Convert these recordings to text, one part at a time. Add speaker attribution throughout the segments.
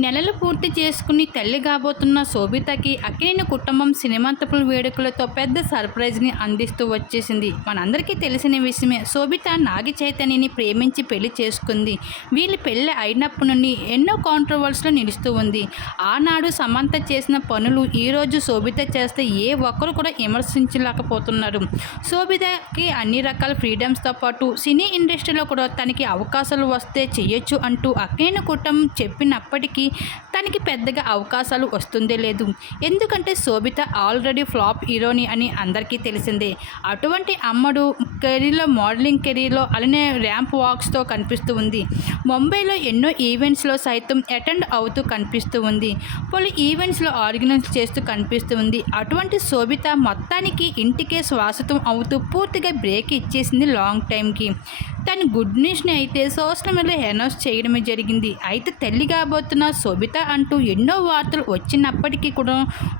Speaker 1: నెలలు పూర్తి చేసుకుని తల్లి కాబోతున్న శోభితకి అక్కినేని కుటుంబం సినిమాంతపుల వేడుకలతో పెద్ద సర్ప్రైజ్ని అందిస్తూ వచ్చేసింది. మనందరికీ తెలిసిన విషయమే శోభిత నాగి చైతన్యని ప్రేమించి పెళ్ళి చేసుకుంది. వీళ్ళు పెళ్ళి అయినప్పటి నుండి ఎన్నో కాంట్రవర్సీలో నిలుస్తూ ఉంది. ఆనాడు సమంత చేసిన పనులు ఈరోజు శోభిత చేస్తే ఏ ఒక్కరు కూడా విమర్శించలేకపోతున్నారు. శోభితకి అన్ని రకాల ఫ్రీడమ్స్తో పాటు సినీ ఇండస్ట్రీలో కూడా తనకి అవకాశాలు వస్తే చేయొచ్చు అంటూ అక్కినేని కుటుంబం చెప్పినప్పటికీ తనకి పెద్దగా అవకాశాలు వస్తుందే లేదు. ఎందుకంటే శోభిత ఆల్రెడీ ఫ్లాప్ హీరోని అని అందరికీ తెలిసిందే. అటువంటి అమ్మడు కెరీర్లో మోడలింగ్ కెరీర్లో అలానే ర్యాంప్ వాక్స్తో కనిపిస్తూ ఉంది. ముంబైలో ఎన్నో ఈవెంట్స్లో సైతం అటెండ్ అవుతూ కనిపిస్తూ ఉంది. పలు ఈవెంట్స్లో ఆర్గనైజ్ చేస్తూ కనిపిస్తూ ఉంది. అటువంటి శోభిత మొత్తానికి ఇంటికే శ్వాసతం అవుతూ పూర్తిగా బ్రేక్ ఇచ్చేసింది లాంగ్ టైంకి తన గుడ్ న్యూస్ని అయితే సోషల్ మీడియాలో అనౌన్స్ చేయడమే జరిగింది. అయితే తల్లి కాబోతున్న శోభిత అంటూ ఎన్నో వార్తలు వచ్చినప్పటికీ కూడా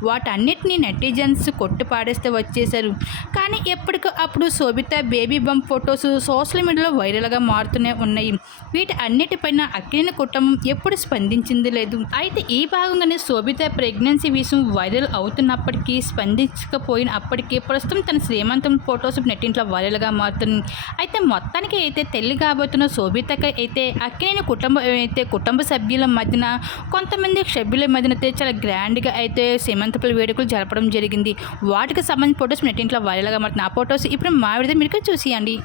Speaker 1: వాటన్నిటిని నెటిజన్స్ కొట్టుపాడేస్తే వచ్చేశారు. కానీ ఎప్పటికో అప్పుడు Sobhita baby bump photos social మీడియాలో వైరల్గా మారుతూనే ఉన్నాయి. వీటి అన్నిటిపైన అక్కిన కుటుంబం ఎప్పుడు స్పందించింది లేదు. అయితే ఈ భాగంగానే శోభిత ప్రెగ్నెన్సీ విషయం వైరల్ అవుతున్నప్పటికీ స్పందించకపోయినప్పటికీ ప్రస్తుతం తన శ్రీమంతం ఫొటోస్ నెట్టింట్లో వైరల్గా మారుతుంది. అయితే మొత్తానికి అయితే తల్లి కాబోతున్న శోభితక అయితే అక్కినేని కుటుంబం అయితే కుటుంబ సభ్యుల మధ్యన కొంతమంది సభ్యుల మధ్యన అయితే చాలా గ్రాండ్గా అయితే సీమంతపుల వేడుకలు జరపడం జరిగింది. వాటికి సంబంధించిన ఫొటోస్ నెట్టింట్లో వైరల్గా మారుతుంది ఆ ఫొటోస్ ఇప్పుడు మా విడితే మీరు చూసియండి.